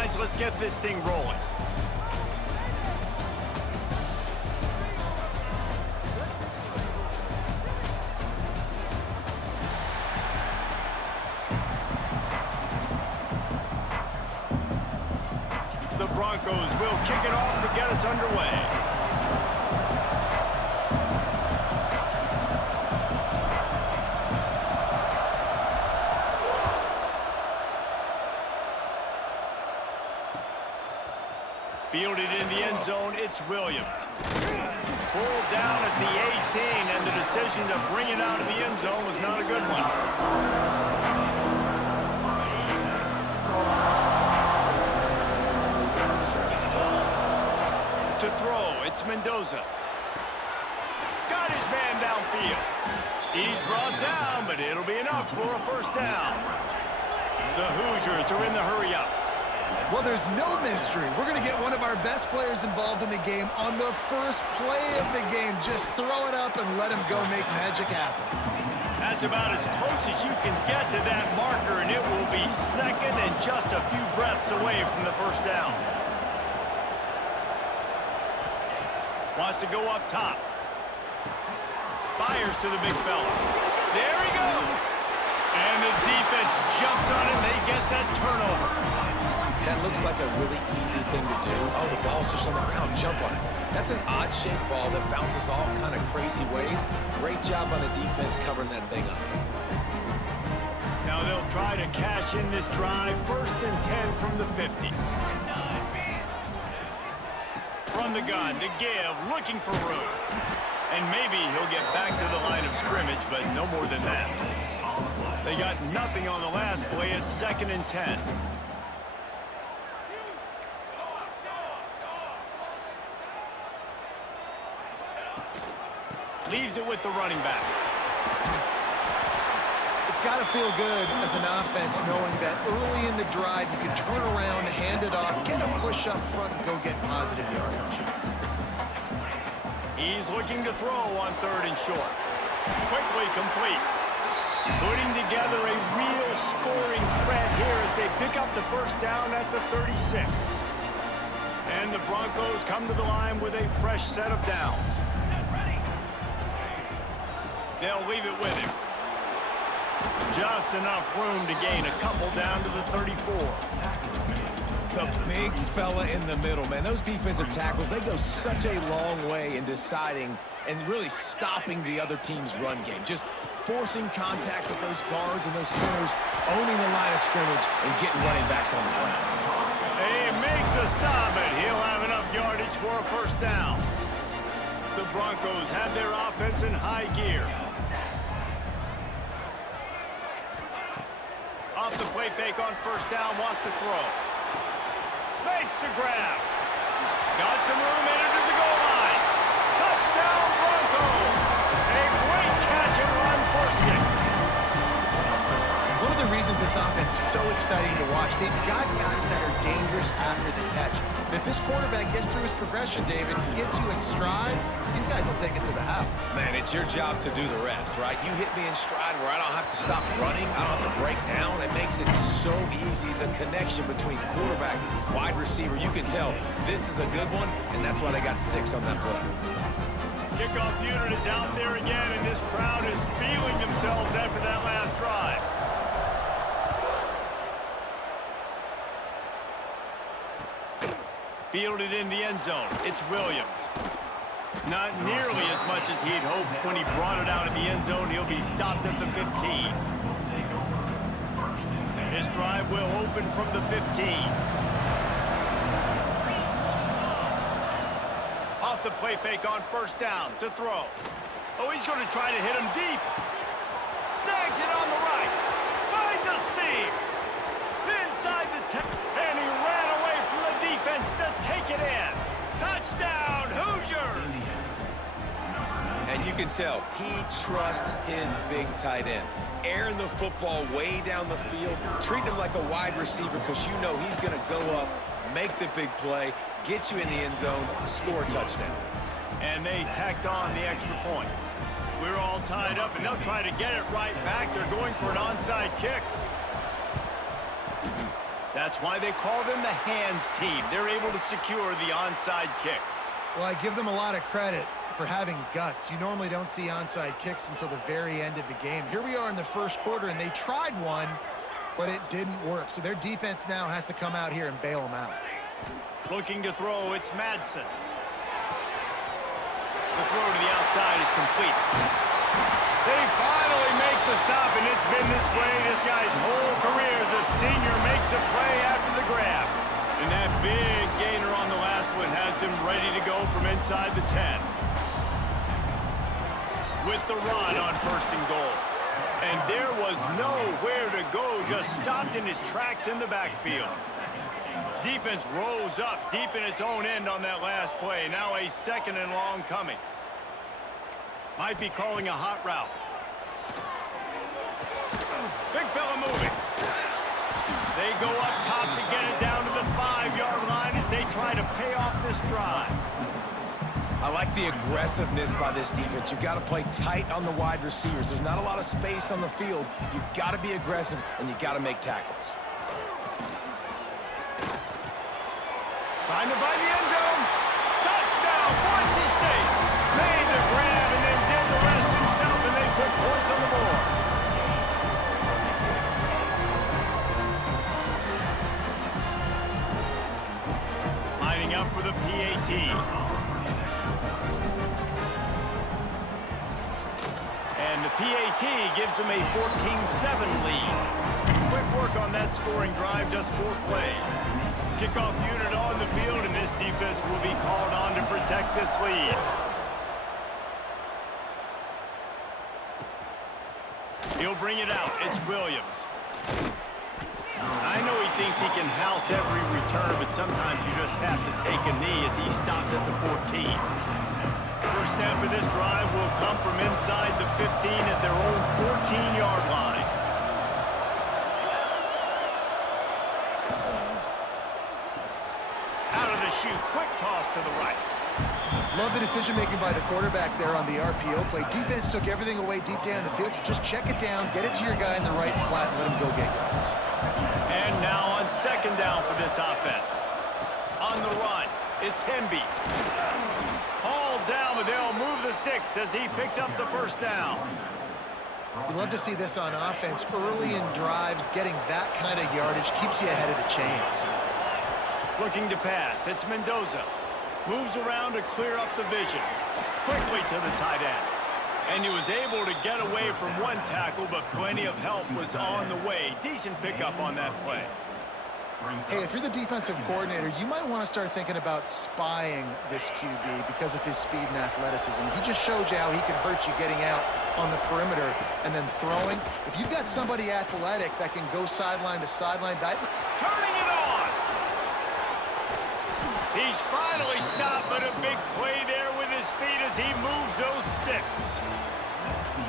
guys, let's get this thing rolling. The Broncos will kick it off to get us underway. Fielded in the end zone, it's Williams. Pulled down at the 18, and the decision to bring it out of the end zone was not a good one. To throw, it's Mendoza. Got his man downfield. He's brought down, but it'll be enough for a first down. The Hoosiers are in the hurry-up. Well, there's no mystery. We're going to get one of our best players involved in the game on the first play of the game. Just throw it up and let him go make magic happen. That's about as close as you can get to that marker, and it will be second and just a few breaths away from the first down. Wants to go up top. Fires to the big fella. There he goes. And the defense jumps on it, and they get that turnover. That looks like a really easy thing to do. Oh, the ball's just on the ground. Jump on it. That's an odd-shaped ball that bounces all kind of crazy ways. Great job on the defense covering that thing up. Now they'll try to cash in this drive. 1st and 10 from the 50. From the gun to give, looking for room. And maybe he'll get back to the line of scrimmage, but no more than that. They got nothing on the last play. It's 2nd and 10. Leaves it with the running back. It's got to feel good as an offense knowing that early in the drive you can turn around, hand it off, get a push up front, and go get positive yardage. He's looking to throw on 3rd and short. Quickly complete. Putting together a real scoring threat here as they pick up the first down at the 36. And the Broncos come to the line with a fresh set of downs. They'll leave it with him. Just enough room to gain a couple down to the 34. The big fella in the middle, man. Those defensive tackles, they go such a long way in deciding and really stopping the other team's run game. Just forcing contact with those guards and those centers, owning the line of scrimmage, and getting running backs on the ground. They make the stop, and he'll have enough yardage for a first down. The Broncos have their offense in high gear. Off the play fake on first down, wants to throw. Makes the grab. Got some room, entered to the goal line. Touchdown, Broncos. A great catch and run for 6. One of the reasons this offense is so exciting to watch, they've got guys that are dangerous after the catch. And if this quarterback gets through his progression, David, gets you in stride, these guys will take it to the house. Man, it's your job to do the rest, right? You hit me in stride where I don't have to stop running. I don't have to break down. It makes it so easy. The connection between quarterback, wide receiver, you can tell this is a good one, and that's why they got 6 on that play. Kickoff unit is out there again, and this crowd is feeling themselves after that last drive. Fielded in the end zone, it's Williams. Not nearly as much as he'd hoped when he brought it out of the end zone. He'll be stopped at the 15. His drive will open from the 15. Off the play fake on first down to throw. Oh, he's going to try to hit him deep. Snags it on the right. Finds a seam. Inside the 10. And he ran away from the defense to take it in. Touchdown, Hoosiers! And you can tell he trusts his big tight end. Airing the football way down the field, treating him like a wide receiver because you know he's going to go up, make the big play, get you in the end zone, score a touchdown. And they tacked on the extra point. We're all tied up, and they'll try to get it right back. They're going for an onside kick. That's That's why they call them the hands team. They're able to secure the onside kick. Well, I give them a lot of credit for having guts. You normally don't see onside kicks until the very end of the game. Here we are in the first quarter, and they tried one, but it didn't work. So their defense now has to come out here and bail them out. Looking to throw, it's Madsen. The throw to the outside is complete. They finally make the stop, and it's been this way this guy's whole career as a senior makes a play after the grab. And that big gainer on the last one has him ready to go from inside the 10. With the run on 1st and goal. And there was nowhere to go, just stopped in his tracks in the backfield. Defense rose up deep in its own end on that last play. Now a 2nd and long coming. Might be calling a hot route. Big fella moving. They go up top to get it down to the 5-yard line as they try to pay off this drive. I like the aggressiveness by this defense. You've got to play tight on the wide receivers. There's not a lot of space on the field. You've got to be aggressive, and you've got to make tackles. Trying to find the end zone. Touchdown, Boise State. Made the grab and then did the rest himself, and they put points on the board. Lining up for the PAT. And the PAT gives them a 14-7 lead. Quick work on that scoring drive, just 4 plays. Kickoff unit on the field, and this defense will be called on to protect this lead. He'll bring it out. It's Williams. I know he thinks he can house every return, but sometimes you just have to take a knee as he stopped at the 14. First snap of this drive will come from inside the 15 at their own 14-yard line. Out of the chute, quick toss to the right. Love the decision-making by the quarterback there on the RPO play. Defense took everything away deep down the field, so just check it down, get it to your guy in the right flat, and let him go get yards. And now on 2nd down for this offense. On the run, it's Hemby. Hauled down, but they'll move the sticks as he picks up the 1st down. You love to see this on offense. Early in drives, getting that kind of yardage keeps you ahead of the chains. Looking to pass, it's Mendoza. Moves around to clear up the vision. Quickly to the tight end. And he was able to get away from one tackle, but plenty of help was on the way. Decent pickup on that play. Hey, if you're the defensive coordinator, you might want to start thinking about spying this QB because of his speed and athleticism. He just showed you how he can hurt you getting out on the perimeter and then throwing. If you've got somebody athletic that can go sideline to sideline, turning it on! He's finally stopped, but a big play there with his feet as he moves those sticks.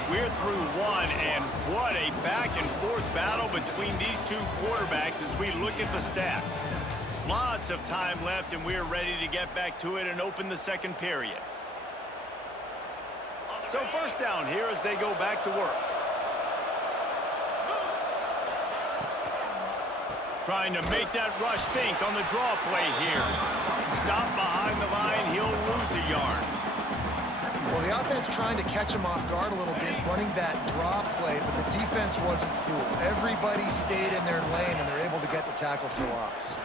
We're through one, and what a back-and-forth battle between these two quarterbacks as we look at the stats. Lots of time left, and we're ready to get back to it and open the 2nd period. So 1st down here as they go back to work. Trying to make that rush think on the draw play here. Stop behind the line, he'll lose a yard. Well, the offense trying to catch him off guard a little bit, running that draw play, but the defense wasn't fooled. Everybody stayed in their lane, and they're able to get the tackle for loss.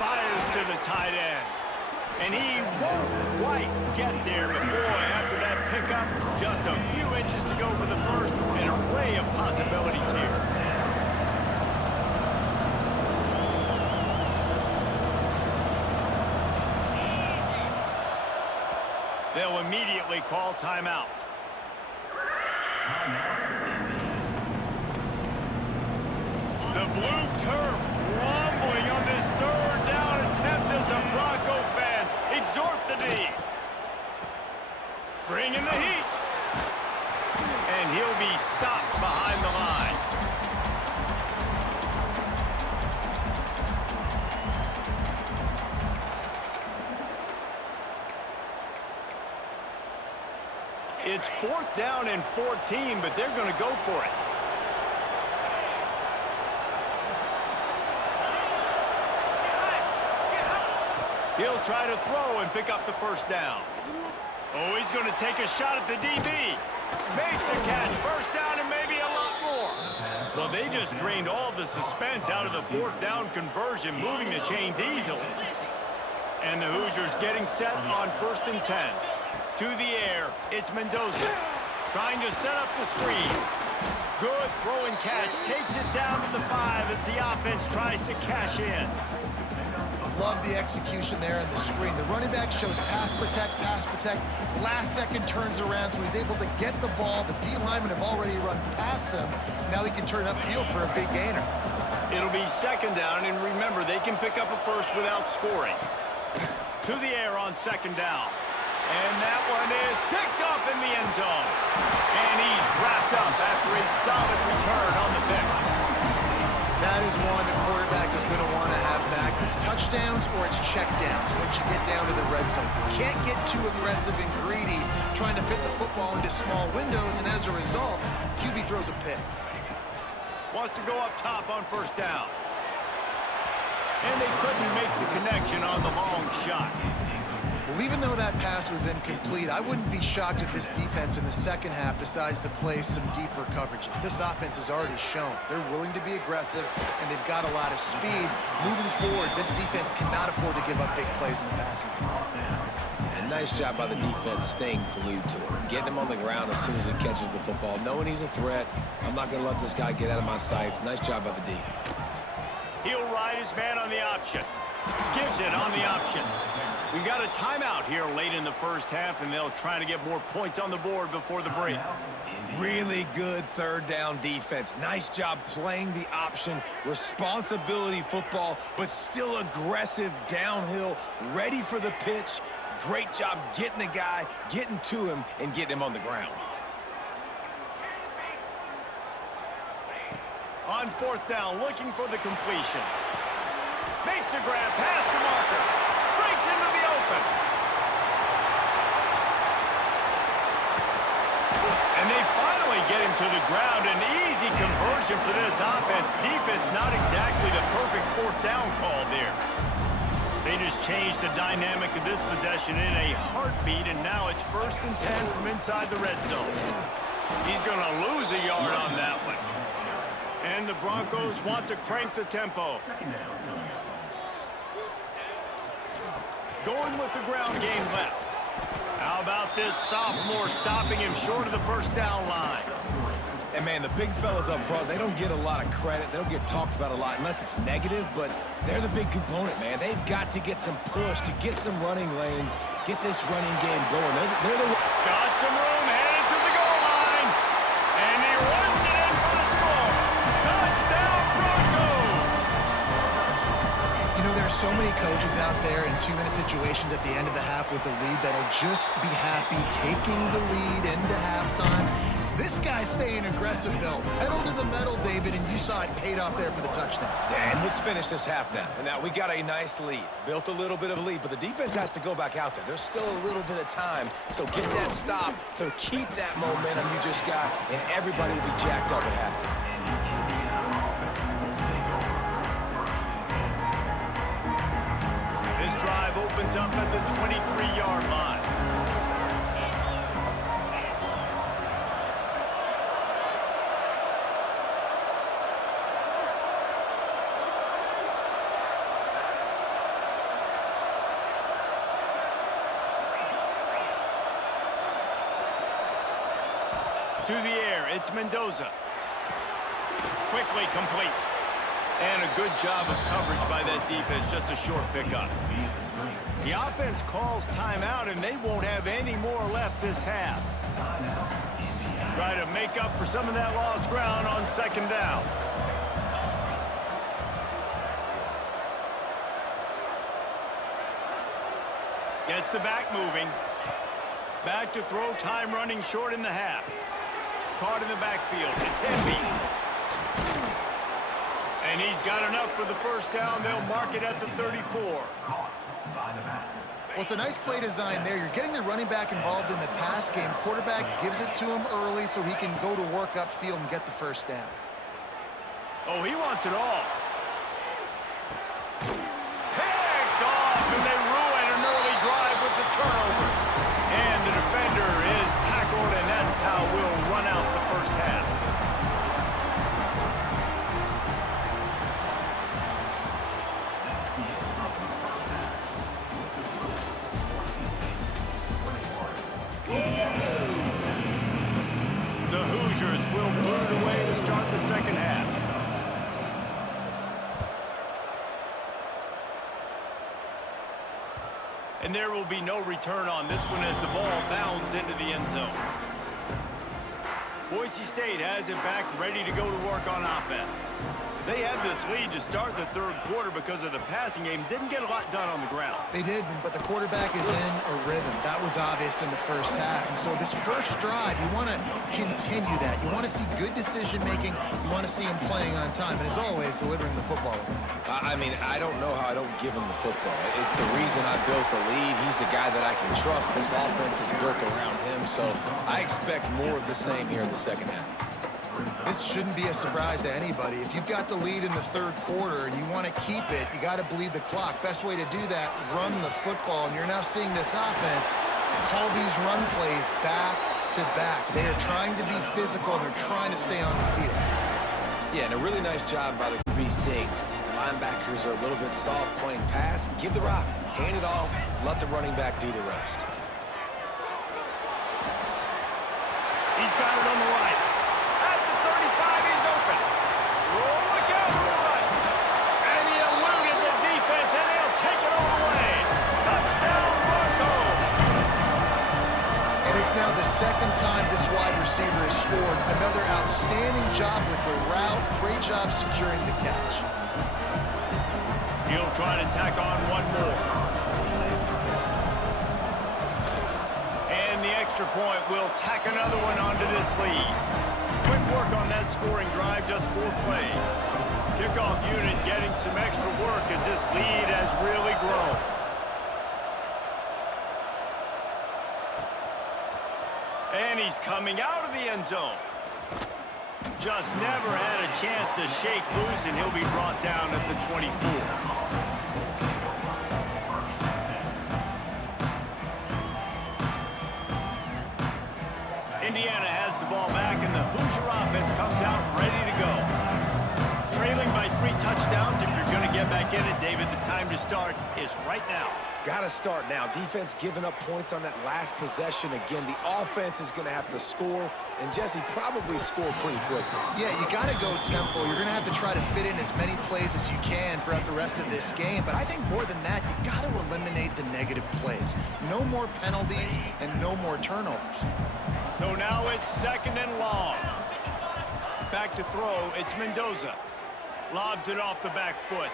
Fires to the tight end. And he won't quite get there, but boy, after that pickup, just a few inches to go for the 1st. An array of possibilities here. They'll immediately call timeout. The blue turf rumbling on this 3rd down attempt as the Bronco fans exhort the D. Bringing the heat. And he'll be stopped behind the line. It's 4th down and 14, but they're going to go for it. He'll try to throw and pick up the first down. Oh, he's going to take a shot at the DB. Makes a catch, first down, and maybe a lot more. Well, they just drained all the suspense out of the fourth down conversion, moving the chains easily. And the Hoosiers getting set on 1st and 10. To the air, it's Mendoza. Trying to set up the screen. Good throw and catch, takes it down to the 5 as the offense tries to cash in. Love the execution there in the screen. The running back shows pass protect, last second turns around, so he's able to get the ball. The D linemen have already run past him. Now he can turn upfield for a big gainer. It'll be 2nd down, and remember, they can pick up a first without scoring. To the air on 2nd down. And that one is picked off in the end zone. And he's wrapped up after a solid return on the pick. That is one the quarterback is going to want to have back. It's touchdowns or it's checkdowns once you get down to the red zone. You can't get too aggressive and greedy trying to fit the football into small windows, and as a result, QB throws a pick. Wants to go up top on 1st down. And they couldn't make the connection on the long shot. Well, even though that pass was incomplete, I wouldn't be shocked if this defense in the second half decides to play some deeper coverages. This offense has already shown they're willing to be aggressive, and they've got a lot of speed. Moving forward, this defense cannot afford to give up big plays in the passing game. And nice job by the defense staying glued to him, getting him on the ground as soon as he catches the football, knowing he's a threat. I'm not going to let this guy get out of my sights. Nice job by the D. He'll ride his man on the option. Gives it on the option. We've got a timeout here late in the first half, and they'll try to get more points on the board before the break. Really good 3rd down defense. Nice job playing the option, responsibility football, but still aggressive downhill, ready for the pitch. Great job getting the guy, getting to him, and getting him on the ground. On 4th down, looking for the completion. Makes a grab, pass to Marker. Breaks into the open. And they finally get him to the ground. An easy conversion for this offense. Defense not exactly the perfect 4th down call there. They just changed the dynamic of this possession in a heartbeat, and now it's 1st and 10 from inside the red zone. He's going to lose a yard on that one. And the Broncos want to crank the tempo. Going with the ground game left. How about this sophomore stopping him short of the 1st down line? And, man, the big fellas up front, they don't get a lot of credit. They don't get talked about a lot unless it's negative, but they're the big component, man. They've got to get some push, to get some running lanes, get this running game going. They're the... Got some room, headed to the goal line. And he runs it in for the score. Touchdown, Broncos! You know, there are so many coaches out there in 2-minute situations at the end of the half with the lead that'll just be happy taking the lead into halftime. This guy's staying aggressive, though. Pedal to the metal, David, and you saw it paid off there for the touchdown. And let's finish this half now. And now we got a nice lead. Built a little bit of a lead, but the defense has to go back out there. There's still a little bit of time. So get that stop to keep that momentum you just got, and everybody will be jacked up at halftime. This drive opens up at the 23-yard line. To the air, it's Mendoza. Quickly complete. And a good job of coverage by that defense, just a short pickup. The offense calls timeout, and they won't have any more left this half. Try to make up for some of that lost ground on 2nd down. Gets the back moving. Back to throw, time running short in the half. Caught in the backfield. It's heavy. And he's got enough for the 1st down. They'll mark it at the 34. Well, it's a nice play design there. You're getting the running back involved in the pass game. Quarterback gives it to him early so he can go to work upfield and get the 1st down. Oh, he wants it all. Picked off, and they ruin will boot it away to start the second half. And there will be no return on this one as the ball bounds into the end zone. Boise State has it back, ready to go to work on offense. They had this lead to start the third quarter because of the passing game. Didn't get a lot done on the ground. They did, but the quarterback is in a rhythm. That was obvious in the first half. And so this first drive, you want to continue that. You want to see good decision-making. You want to see him playing on time. And as always, delivering the football with accuracy. I mean, I don't know how I don't give him the football. It's the reason I built the lead. He's the guy that I can trust. This offense is built around him. So I expect more of the same here in the second half. This shouldn't be a surprise to anybody. If you've got the lead in the third quarter and you want to keep it, you got to bleed the clock. Best way to do that, run the football. And you're now seeing this offense call these run plays back to back. They are trying to be physical, and they're trying to stay on the field. Yeah, and a really nice job by the BC. Linebackers are a little bit soft playing pass. Give the rock, hand it off, let the running back do the rest. He's got it on the right. At the 35, he's open. Oh, look out on the right. And he eluded the defense, and he'll take it all the way. Touchdown, Broncos. And it's now the second time this wide receiver has scored. Another outstanding job with the route. Great job securing the catch. He'll try to tack on one more. And the extra point will tack another one onto this lead. Quick work on that scoring drive, just 4 plays. Kickoff unit getting some extra work as this lead has really grown. And he's coming out of the end zone. Just never had a chance to shake loose, and he'll be brought down at the 24. Indiana has the ball back, and the Hoosier offense comes out ready to go. Trailing by 3 touchdowns. If you're going to get back in it, David, the time to start is right now. Got to start now. Defense giving up points on that last possession. Again, the offense is going to have to score, and Jesse probably score pretty quickly. Yeah, you got to go tempo. You're going to have to try to fit in as many plays as you can throughout the rest of this game. But I think more than that, you got to eliminate the negative plays. No more penalties and no more turnovers. So now it's 2nd and long. Back to throw, it's Mendoza. Lobs it off the back foot.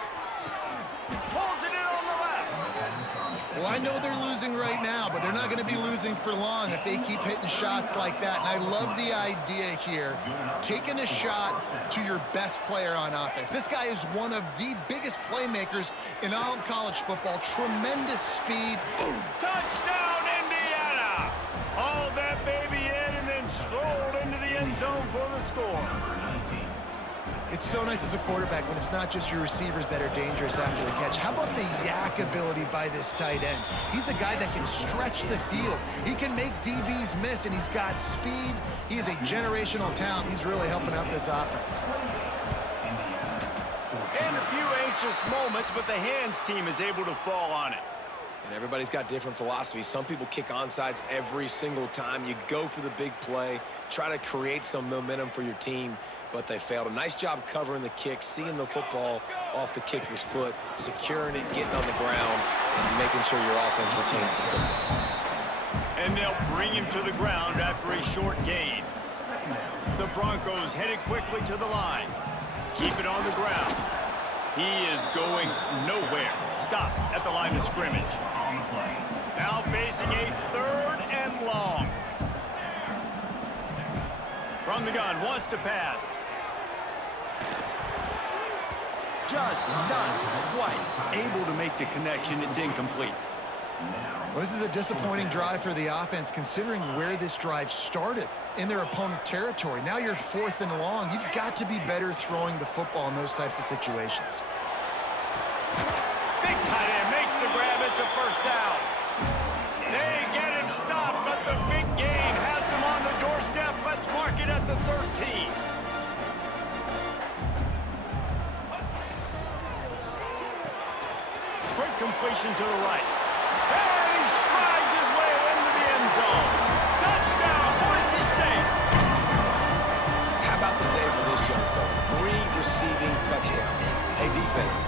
Pulls it in on the left. Well, I know they're losing right now, but they're not going to be losing for long if they keep hitting shots like that. And I love the idea here, taking a shot to your best player on offense. This guy is one of the biggest playmakers in all of college football. Tremendous speed. Touchdown, Indiana! All that baby in and then strolled into the end zone for the score. It's so nice as a quarterback when it's not just your receivers that are dangerous after the catch. How about the yak ability by this tight end? He's a guy that can stretch the field. He can make DBs miss, and he's got speed. He is a generational talent. He's really helping out this offense. And a few anxious moments, but the hands team is able to fall on it. And everybody's got different philosophies. Some people kick onside every single time. You go for the big play, try to create some momentum for your team, but they failed. A nice job covering the kick, seeing the football off the kicker's foot, securing it, getting on the ground, and making sure your offense retains the football. And they'll bring him to the ground after a short gain. The Broncos headed quickly to the line. Keep it on the ground. He is going nowhere. Stop at the line of scrimmage. Now facing a 3rd and long. From the gun, wants to pass. Just not quite able to make the connection. It's incomplete. Well, this is a disappointing drive for the offense, considering where this drive started, in their opponent territory. Now you're at 4th and long. You've got to be better throwing the football in those types of situations. Big tight end makes the grab. It's a 1st down. They get him stopped, but the big gain has them on the doorstep. Let's mark it at the 13. Quick completion to the right. And he strides his way into the end zone. Touchdown, Boise State. receiving touchdowns. Hey, defense,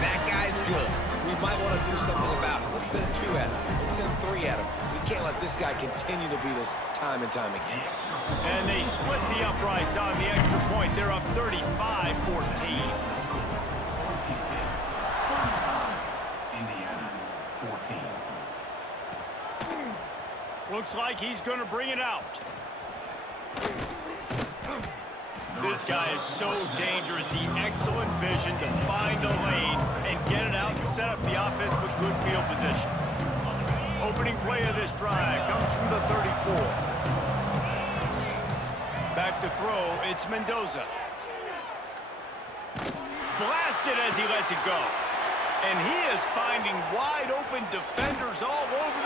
that guy's good. We might want to do something about it. Let's send 2 at him. Let's send 3 at him. We can't let this guy continue to beat us time and time again. And they split the uprights on the extra point. They're up 35-14. Indiana 14. Looks like he's going to bring it out. This guy is so dangerous. The excellent vision to find a lane and get it out and set up the offense with good field position. Opening play of this drive comes from the 34. Back to throw, it's Mendoza. Blasted as he lets it go. And he is finding wide open defenders all over